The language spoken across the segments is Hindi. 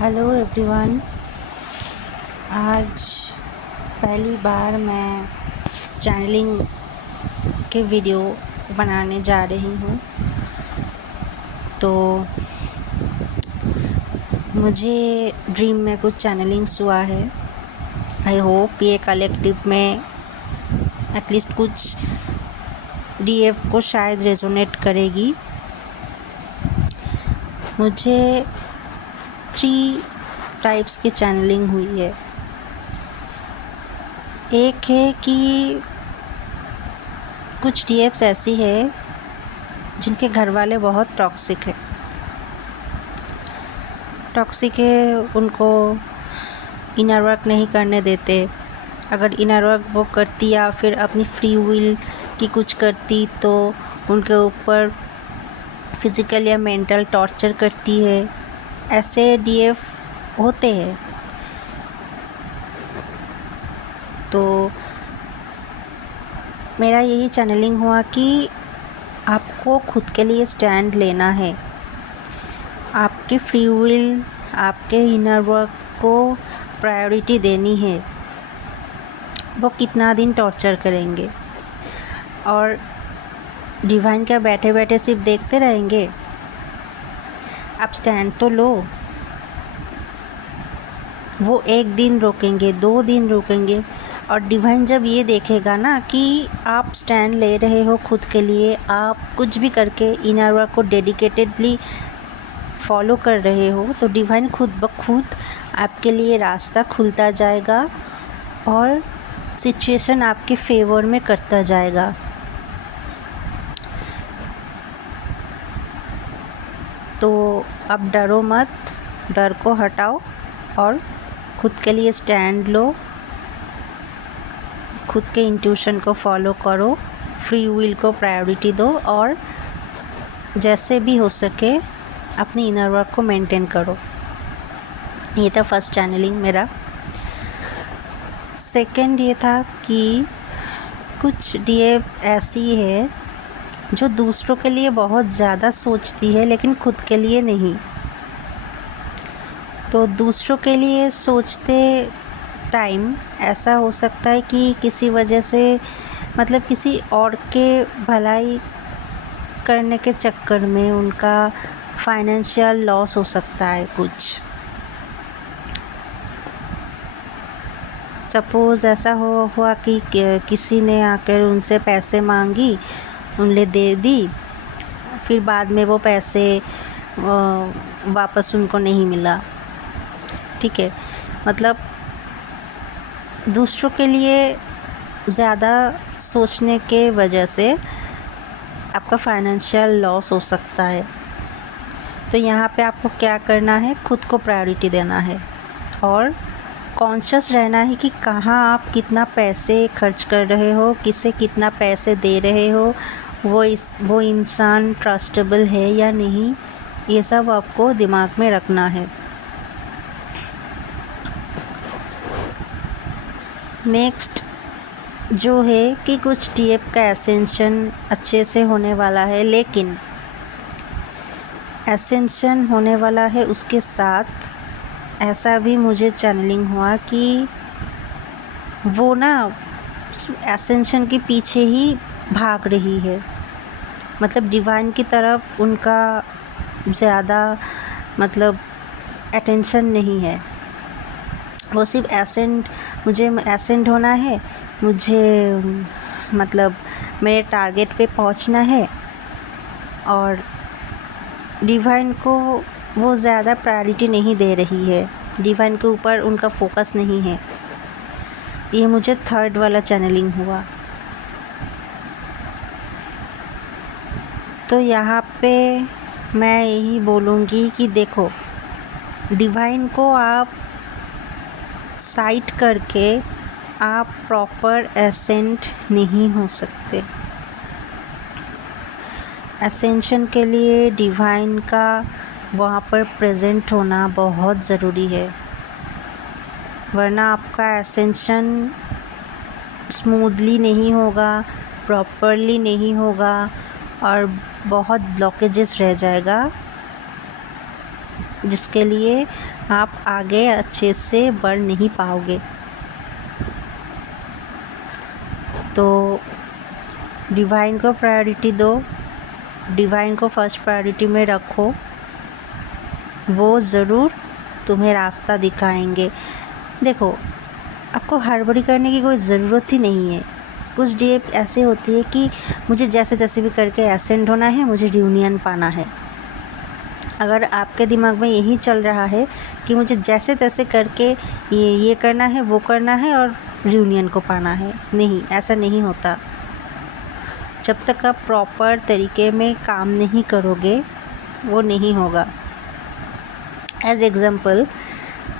Hello everyone. आज पहली बार मैं चैनलिंग के वीडियो बनाने जा रही हूँ। तो मुझे ड्रीम में कुछ चैनलिंग्स हुआ है। आई होप ये कलेक्टिव में एटलीस्ट कुछ डीएफ को शायद रेजोनेट करेगी। मुझे 3 टाइप्स की चैनलिंग हुई है। एक है कि कुछ डीएफ्स ऐसी है जिनके घर वाले बहुत टॉक्सिक है, उनको इनर वर्क नहीं करने देते। अगर इनर वर्क वो करती या फिर अपनी फ्री विल की कुछ करती तो उनके ऊपर फिज़िकल या मेंटल टॉर्चर करती है। ऐसे डीएफ होते हैं। तो मेरा यही चैनलिंग हुआ कि आपको खुद के लिए स्टैंड लेना है। आपकी फ्री विल, आपके इनर वर्क को प्रायोरिटी देनी है। वो कितना दिन टॉर्चर करेंगे और डिवाइन क्या बैठे बैठे सिर्फ देखते रहेंगे? आप स्टैंड तो लो। वो 1 दिन रोकेंगे, 2 दिन रोकेंगे, और डिवाइन जब ये देखेगा ना कि आप स्टैंड ले रहे हो खुद के लिए, आप कुछ भी करके इनर वर्क को डेडिकेटेडली फॉलो कर रहे हो, तो डिवाइन खुद ब खुद आपके लिए रास्ता खुलता जाएगा और सिचुएशन आपके फेवर में करता जाएगा। तो अब डरो मत, डर को हटाओ और खुद के लिए स्टैंड लो। खुद के इंट्यूशन को फॉलो करो, फ्री विल को प्रायोरिटी दो और जैसे भी हो सके अपनी इनर वर्क को मेंटेन करो। ये था फर्स्ट चैनलिंग मेरा। सेकंड ये था कि कुछ डीएफ ऐसी है जो दूसरों के लिए बहुत ज़्यादा सोचती है लेकिन खुद के लिए नहीं। तो दूसरों के लिए सोचते टाइम ऐसा हो सकता है कि किसी वजह से, मतलब किसी और के भलाई करने के चक्कर में उनका फाइनेंशियल लॉस हो सकता है। कुछ सपोज़ ऐसा हुआ कि किसी ने आकर उनसे पैसे मांगी, उनने दे दी, फिर बाद में वो पैसे वापस उनको नहीं मिला। ठीक है, मतलब दूसरों के लिए ज़्यादा सोचने के वजह से आपका फाइनेंशियल लॉस हो सकता है। तो यहाँ पे आपको क्या करना है? खुद को प्रायोरिटी देना है और कॉन्शियस रहना है कि कहाँ आप कितना पैसे खर्च कर रहे हो, किसे कितना पैसे दे रहे हो, वो इंसान ट्रस्टेबल है या नहीं। ये सब आपको दिमाग में रखना है। नेक्स्ट जो है कि कुछ डीएफ का एसेंशन अच्छे से होने वाला है, लेकिन एसेंशन होने वाला है उसके साथ ऐसा भी मुझे चैनलिंग हुआ कि वो ना एसेंशन के पीछे ही भाग रही है। मतलब डिवाइन की तरफ उनका ज़्यादा मतलब अटेंशन नहीं है। वो सिर्फ मुझे एसेंड होना है, मुझे मतलब मेरे टारगेट पे पहुंचना है, और डिवाइन को वो ज़्यादा प्रायोरिटी नहीं दे रही है। डिवाइन के ऊपर उनका फोकस नहीं है। ये मुझे थर्ड वाला चैनलिंग हुआ। तो यहाँ पे मैं यही बोलूँगी कि देखो, डिवाइन को आप साइट करके आप प्रॉपर एसेंट नहीं हो सकते। एसेंशन के लिए डिवाइन का वहाँ पर प्रेजेंट होना बहुत ज़रूरी है, वरना आपका एसेंशन स्मूथली नहीं होगा, प्रॉपरली नहीं होगा और बहुत ब्लॉकेजेस रह जाएगा। जिसके लिए आप आगे अच्छे से बढ़ नहीं पाओगे। तो डिवाइन को प्रायोरिटी दो, डिवाइन को फर्स्ट प्रायोरिटी में रखो, वो ज़रूर तुम्हें रास्ता दिखाएंगे। देखो, आपको हड़बड़ी करने की कोई ज़रूरत ही नहीं है। कुछ डे ऐसे होती है कि मुझे जैसे तैसे भी करके एसेंड होना है, मुझे रियूनियन पाना है। अगर आपके दिमाग में यही चल रहा है कि मुझे जैसे तैसे करके ये करना है, वो करना है और रियूनियन को पाना है, नहीं, ऐसा नहीं होता। जब तक आप प्रॉपर तरीके में काम नहीं करोगे वो नहीं होगा। एज एग्ज़ाम्पल,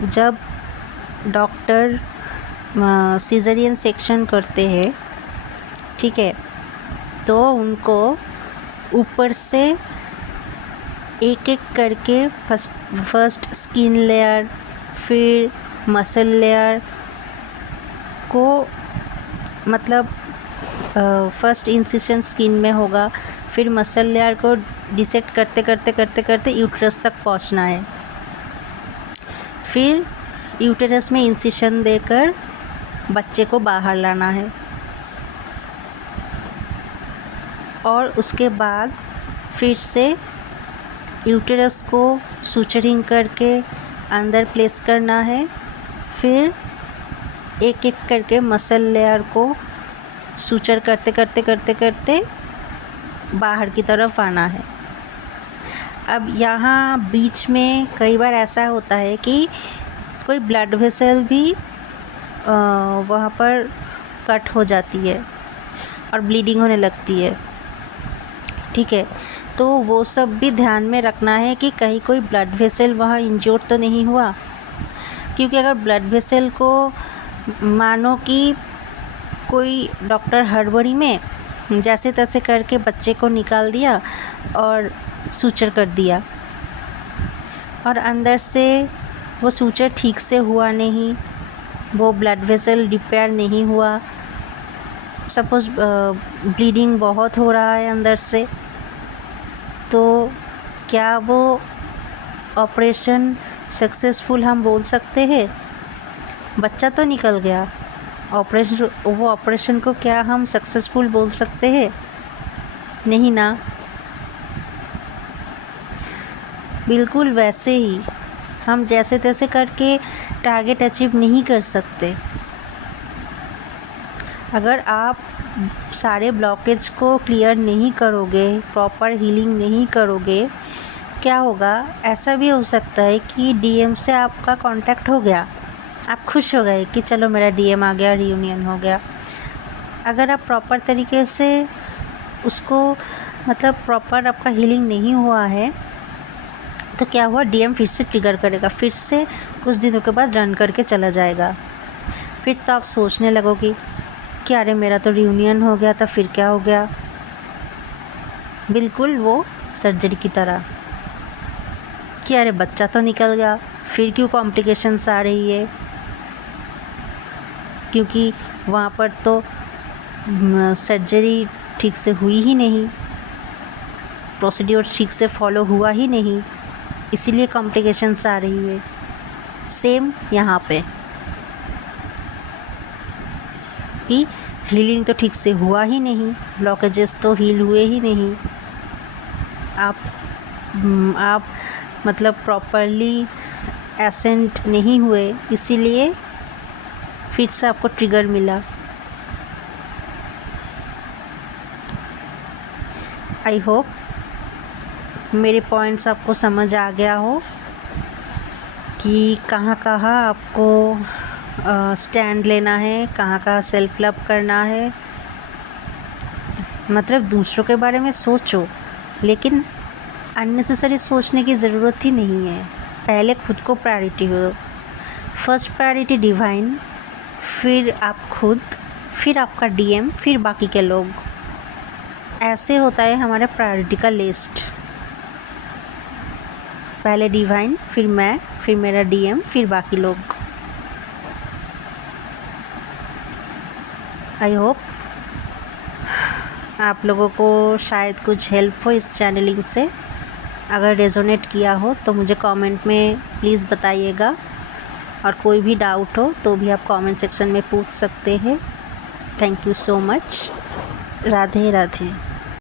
जब डॉक्टर सीज़रियन सेक्शन करते हैं, ठीक है, तो उनको ऊपर से एक एक करके फर्स्ट स्किन लेयर, फिर मसल लेयर को, मतलब फर्स्ट इंसिशन स्किन में होगा, फिर मसल लेयर को डिसेक्ट करते करते करते करते यूट्रस तक पहुंचना है, फिर यूटेरस में इंसिशन देकर बच्चे को बाहर लाना है, और उसके बाद फिर से यूटेरस को सुचरिंग करके अंदर प्लेस करना है, फिर एक एक करके मसल लेयर को सुचर करते करते करते करते बाहर की तरफ आना है। अब यहाँ बीच में कई बार ऐसा होता है कि कोई ब्लड वेसल भी वहाँ पर कट हो जाती है और ब्लीडिंग होने लगती है, ठीक है। तो वो सब भी ध्यान में रखना है कि कहीं कोई ब्लड वेसल वहाँ इंजोर्ड तो नहीं हुआ, क्योंकि अगर ब्लड वेसल को मानो कि कोई डॉक्टर हड़बड़ी में जैसे तैसे करके बच्चे को निकाल दिया और सूचर कर दिया, और अंदर से वो सूचर ठीक से हुआ नहीं, वो ब्लड वेसल रिपेयर नहीं हुआ, सपोज़ ब्लीडिंग बहुत हो रहा है अंदर से, तो क्या वो ऑपरेशन सक्सेसफुल हम बोल सकते हैं? बच्चा तो निकल गया, वो ऑपरेशन को क्या हम सक्सेसफुल बोल सकते हैं? नहीं ना। बिल्कुल वैसे ही हम जैसे तैसे करके टारगेट अचीव नहीं कर सकते। अगर आप सारे ब्लॉकेज को क्लियर नहीं करोगे, प्रॉपर हीलिंग नहीं करोगे, क्या होगा? ऐसा भी हो सकता है कि डीएम से आपका कांटेक्ट हो गया, आप खुश हो गए कि चलो मेरा डीएम आ गया, रियूनियन हो गया। अगर आप प्रॉपर तरीके से उसको, मतलब प्रॉपर आपका हीलिंग नहीं हुआ है, तो क्या हुआ? डीएम फिर से ट्रिगर करेगा, फिर से कुछ दिनों के बाद रन करके चला जाएगा। फिर तो आप सोचने लगोगे कि अरे मेरा तो रियूनियन हो गया था, फिर क्या हो गया? बिल्कुल वो सर्जरी की तरह कि अरे बच्चा तो निकल गया, फिर क्यों कॉम्प्लिकेशंस आ रही है? क्योंकि वहाँ पर तो सर्जरी ठीक से हुई ही नहीं, प्रोसीड्योर ठीक से फॉलो हुआ ही नहीं, इसीलिए कॉम्प्लिकेशंस आ रही है। सेम यहाँ पे कि हीलिंग तो ठीक से हुआ ही नहीं, ब्लॉकेजेस तो हील हुए ही नहीं, आप मतलब प्रॉपरली एसेंट नहीं हुए, इसीलिए फिर से आपको ट्रिगर मिला। आई होप मेरे पॉइंट्स आपको समझ आ गया हो कि कहाँ कहाँ आपको स्टैंड लेना है, कहाँ कहाँ सेल्फ लव करना है। मतलब दूसरों के बारे में सोचो, लेकिन अननेसेसरी सोचने की ज़रूरत ही नहीं है। पहले खुद को प्रायोरिटी हो, फर्स्ट प्रायोरिटी डिवाइन, फिर आप खुद, फिर आपका डीएम, फिर बाकी के लोग। ऐसे होता है हमारा प्रायोरिटी का लिस्ट। पहले डिवाइन, फिर मैं, फिर मेरा डीएम, फिर बाकी लोग। आई होप आप लोगों को शायद कुछ हेल्प हो इस चैनलिंग से। अगर रेजोनेट किया हो तो मुझे कमेंट में प्लीज़ बताइएगा, और कोई भी डाउट हो तो भी आप कमेंट सेक्शन में पूछ सकते हैं। Thank you so much. Radhe Radhe.